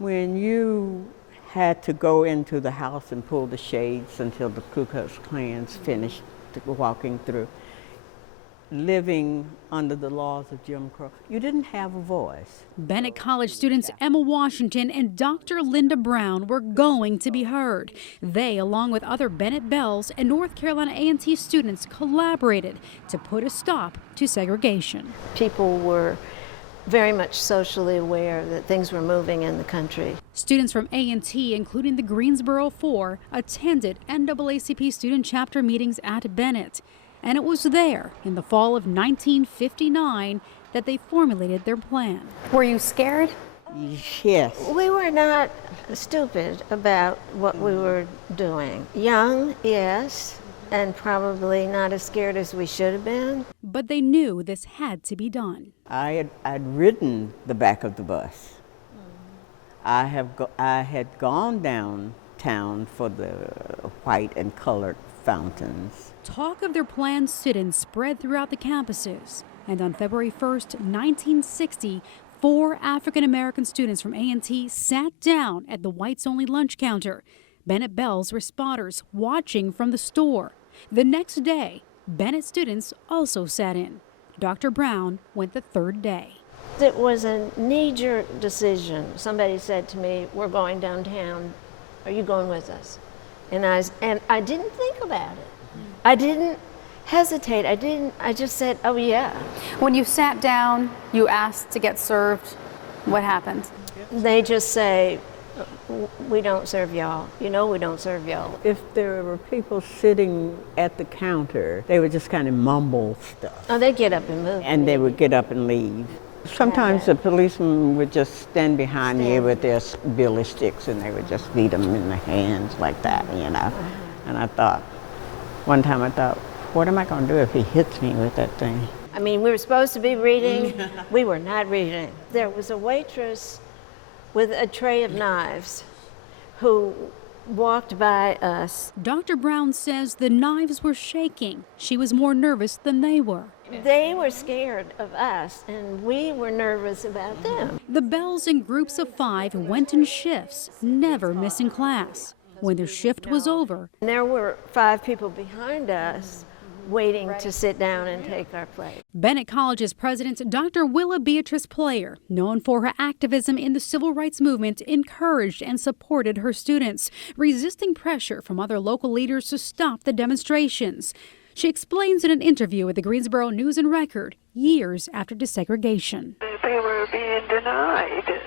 When you had to go into the house and pull the shades until the Ku Klux Klans finished walking through, living under the laws of Jim Crow, you didn't have a voice. Bennett College students Emma Washington and Dr. Linda Brown were going to be heard. They, along with other Bennett Bells and North Carolina A&T students, collaborated to put a stop to segregation. People were very much socially aware that things were moving in the country. Students from A&T, including the Greensboro Four, attended NAACP student chapter meetings at Bennett. And it was there, in the fall of 1959, that they formulated their plan. Were you scared? Yes. We were not stupid about what we were doing. Young, yes, and probably not as scared as we should have been. But they knew this had to be done. I'd ridden the back of the bus. I had gone downtown for the white and colored fountains. Talk of their planned sit-ins spread throughout the campuses. And on February 1st, 1960, 4 African-American students from A&T sat down at the whites-only lunch counter. Bennett Bells were spotters watching from the store. The next day, Bennett students also sat in. Dr. Brown went the 3rd day. It was a knee-jerk decision. Somebody said to me, "We're going downtown. Are you going with us?" And I didn't think about it. I didn't hesitate. I just said, "Oh yeah." When you sat down, you asked to get served. What happened? They just say, "We don't serve y'all. You know we don't serve y'all." If there were people sitting at the counter, they would just kind of mumble stuff. Oh, they'd get up and move. And they would get up and leave. Sometimes the policemen would just stand behind you with their billy sticks and they would just beat them in the hands like that, you know. And one time I thought, what am I going to do if he hits me with that thing? I mean, we were supposed to be reading. We were not reading. There was a waitress with a tray of knives who walked by us. Dr. Brown says the knives were shaking. She was more nervous than they were. They were scared of us, and we were nervous about them. The Bells in groups of 5 went in shifts, never missing class. When their shift was over, And there were 5 people behind us waiting to sit down and take our place. Bennett College's president, Dr. Willa Beatrice Player, known for her activism in the civil rights movement, encouraged and supported her students, resisting pressure from other local leaders to stop the demonstrations. She explains in an interview with the Greensboro News and Record years after desegregation. They were being denied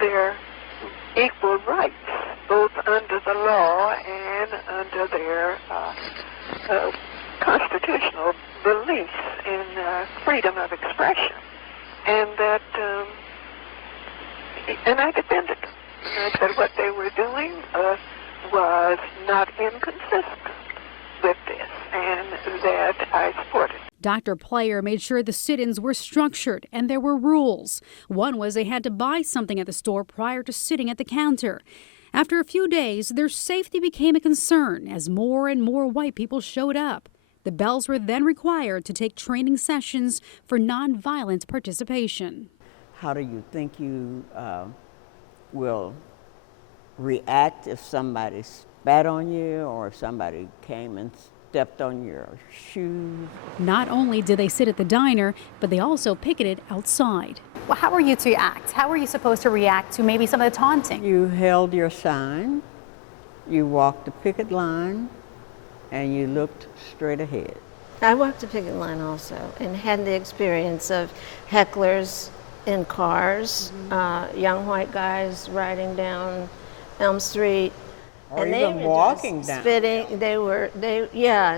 their equal rights, both under the law and under their constitutional beliefs in freedom of expression, and that, and I defended them. And I said what they were doing was not inconsistent with this, and that I supported. Dr. Player made sure the sit-ins were structured and there were rules. One was they had to buy something at the store prior to sitting at the counter. After a few days, their safety became a concern as more and more white people showed up. The Bells were then required to take training sessions for nonviolent participation. How do you think you will react if somebody spat on you or if somebody came and stepped on your shoes? Not only did they sit at the diner, but they also picketed outside. Well, how were you to act? How were you supposed to react to maybe some of the taunting? You held your sign, you walked the picket line, and you looked straight ahead. I walked the picket line also and had the experience of hecklers in cars, young white guys riding down Elm Street. Or and even they were walking just down. spitting.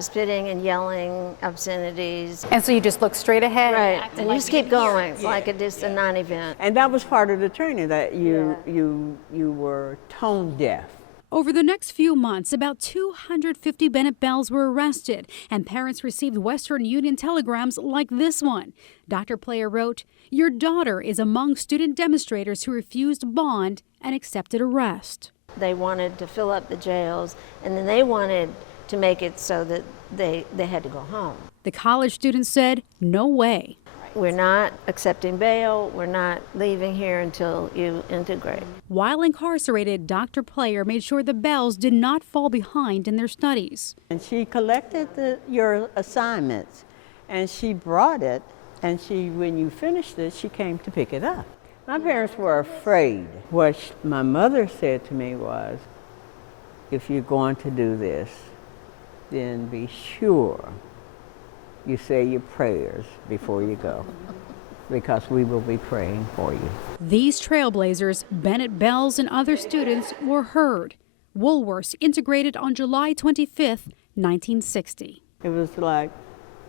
Spitting and yelling obscenities. And so you just look straight ahead, Right, acting and like you just keep didn't hear. going like it is a non-event. And that was part of the training, that you were tone deaf. Over the next few months, about 250 Bennett Bells were arrested, and parents received Western Union telegrams like this one. Dr. Player wrote, "Your daughter is among student demonstrators who refused bond and accepted arrest." They wanted to fill up the jails, and then they wanted to make it so that they had to go home. The college students said, no way. We're not accepting bail. We're not leaving here until you integrate. While incarcerated, Dr. Player made sure the Bells did not fall behind in their studies. And she collected your assignments, and she brought it, and when you finished it, she came to pick it up. My parents were afraid. What my mother said to me was, if you're going to do this, then be sure you say your prayers before you go, because we will be praying for you. These trailblazers, Bennett Bells and other students, were heard. Woolworths integrated on July 25th, 1960. It was like,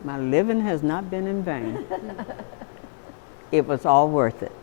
my living has not been in vain. It was all worth it.